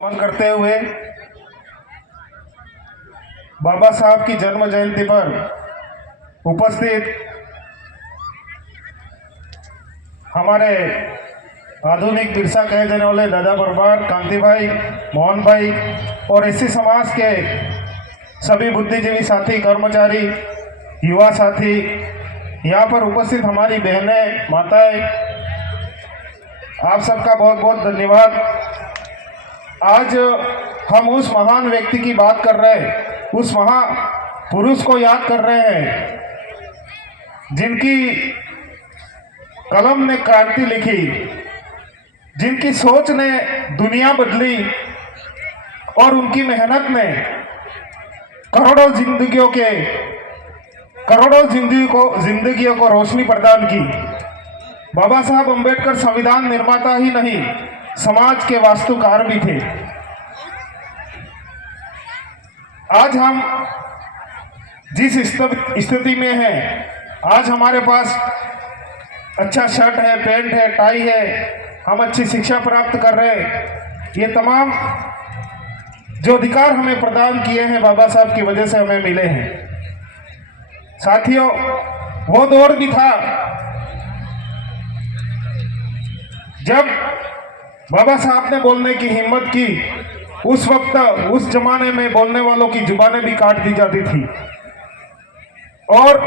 नमन करते हुए बाबा साहब की जन्म जयंती पर उपस्थित हमारे आधुनिक बिरसा कहे जाने वाले दादा परमार, कांति भाई, मोहन भाई और एससी समाज के सभी बुद्धिजीवी साथी, कर्मचारी, युवा साथी, यहाँ पर उपस्थित हमारी बहनें, माताएं, आप सबका बहुत बहुत धन्यवाद। आज हम उस महान व्यक्ति की बात कर रहे हैं, उस महापुरुष को याद कर रहे हैं जिनकी कलम ने क्रांति लिखी, जिनकी सोच ने दुनिया बदली और उनकी मेहनत ने करोड़ों जिंदगियों को रोशनी प्रदान की। बाबा साहब अम्बेडकर संविधान निर्माता ही नहीं, समाज के वास्तुकार भी थे। आज हम जिस स्थिति में हैं, आज हमारे पास अच्छा शर्ट है, पैंट है, टाई है, हम अच्छी शिक्षा प्राप्त कर रहे हैं, ये तमाम जो अधिकार हमें प्रदान किए हैं बाबा साहब की वजह से हमें मिले हैं। साथियों, वो दौर भी था जब बाबा साहब ने बोलने की हिम्मत की। उस वक्त, उस जमाने में बोलने वालों की जुबानें भी काट दी जाती थी और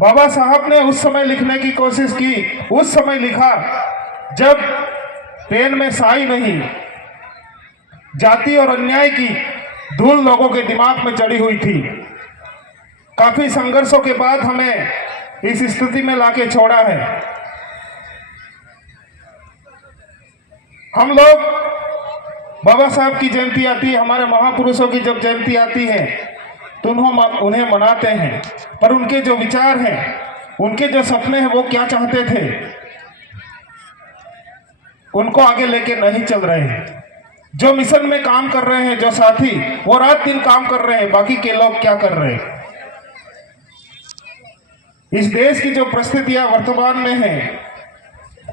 बाबा साहब ने उस समय लिखने की कोशिश की। उस समय लिखा जब पेन में स्याही नहीं, जाति और अन्याय की धूल लोगों के दिमाग में चढ़ी हुई थी। काफी संघर्षों के बाद हमें इस स्थिति में लाके छोड़ा है। हम लोग बाबा साहब की जयंती आती है, हमारे महापुरुषों की जब जयंती आती है तो उन्हें मनाते हैं, पर उनके जो विचार हैं, उनके जो सपने हैं, वो क्या चाहते थे, उनको आगे लेके नहीं चल रहे हैं। जो मिशन में काम कर रहे हैं, जो साथी, वो रात दिन काम कर रहे हैं, बाकी के लोग क्या कर रहे हैं। इस देश की जो परिस्थितियां वर्तमान में हैं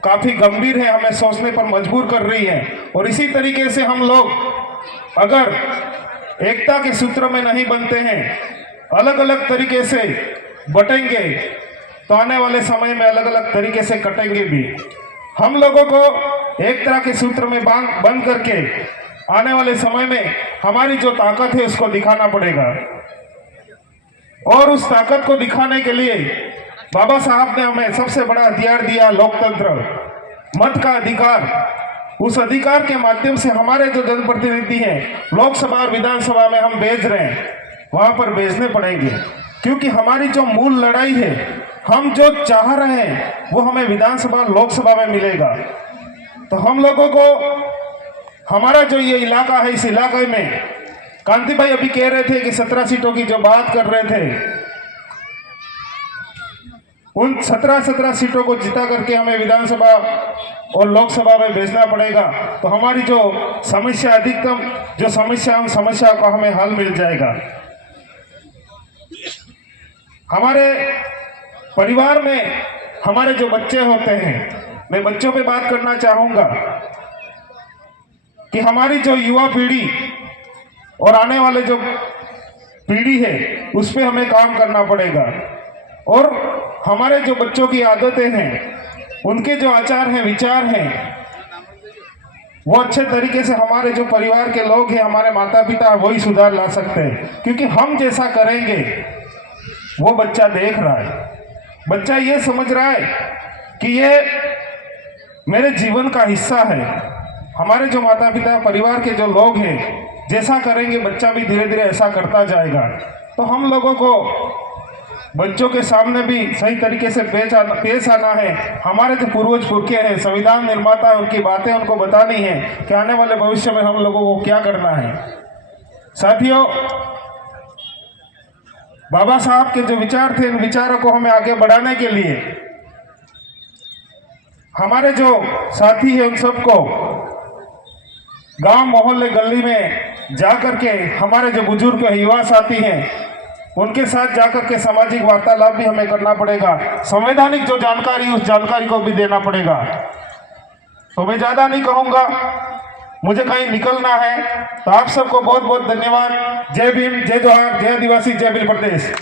काफी गंभीर है, हमें सोचने पर मजबूर कर रही है। और इसी तरीके से हम लोग अगर एकता के सूत्र में नहीं बनते हैं, अलग अलग तरीके से बटेंगे, तो आने वाले समय में अलग अलग तरीके से कटेंगे भी। हम लोगों को एक तरह के सूत्र में बंद करके आने वाले समय में हमारी जो ताकत है उसको दिखाना पड़ेगा। और उस ताकत को दिखाने के लिए बाबा साहब ने हमें सबसे बड़ा हथियार दिया, लोकतंत्र, मत का अधिकार। उस अधिकार के माध्यम से हमारे जो जनप्रतिनिधि हैं, लोकसभा और विधानसभा में हम भेज रहे हैं, वहां पर भेजने पड़ेंगे, क्योंकि हमारी जो मूल लड़ाई है, हम जो चाह रहे हैं वो हमें विधानसभा, लोकसभा में मिलेगा। तो हम लोगों को, हमारा जो ये इलाका है, इस इलाके में कांति भाई अभी कह रहे थे कि 17 सीटों की जो बात कर रहे थे, उन 17 सीटों को जिता करके हमें विधानसभा और लोकसभा में भेजना पड़ेगा। तो हमारी जो समस्या, अधिकतम जो समस्या, उन समस्या का हमें हल मिल जाएगा। हमारे परिवार में हमारे जो बच्चे होते हैं, मैं बच्चों पे बात करना चाहूंगा कि हमारी जो युवा पीढ़ी और आने वाले जो पीढ़ी है, उस पर हमें काम करना पड़ेगा। और हमारे जो बच्चों की आदतें हैं, उनके जो आचार हैं, विचार हैं, वो अच्छे तरीके से हमारे जो परिवार के लोग हैं, हमारे माता पिता, वही सुधार ला सकते हैं। क्योंकि हम जैसा करेंगे वो बच्चा देख रहा है, बच्चा ये समझ रहा है कि ये मेरे जीवन का हिस्सा है। हमारे जो माता पिता, परिवार के जो लोग हैं, जैसा करेंगे बच्चा भी धीरे धीरे ऐसा करता जाएगा। तो हम लोगों को बच्चों के सामने भी सही तरीके से पेश आना है। हमारे जो पूर्वज पुरखे हैं, संविधान निर्माता है, उनकी बातें उनको बतानी है कि आने वाले भविष्य में हम लोगों को क्या करना है। साथियों, बाबा साहब के जो विचार थे, इन विचारों को हमें आगे बढ़ाने के लिए हमारे जो साथी हैं, उन सबको गांव, मोहल्ले, गली में जाकर के, हमारे जो बुजुर्ग युवा साथी हैं, उनके साथ जाकर के सामाजिक वार्तालाप भी हमें करना पड़ेगा। संवैधानिक जो जानकारी, उस जानकारी को भी देना पड़ेगा। तो मैं ज्यादा नहीं कहूंगा, मुझे कहीं निकलना है। तो आप सबको बहुत बहुत धन्यवाद। जय भीम, जय जोहार, जय आदिवासी, जय बिल प्रदेश।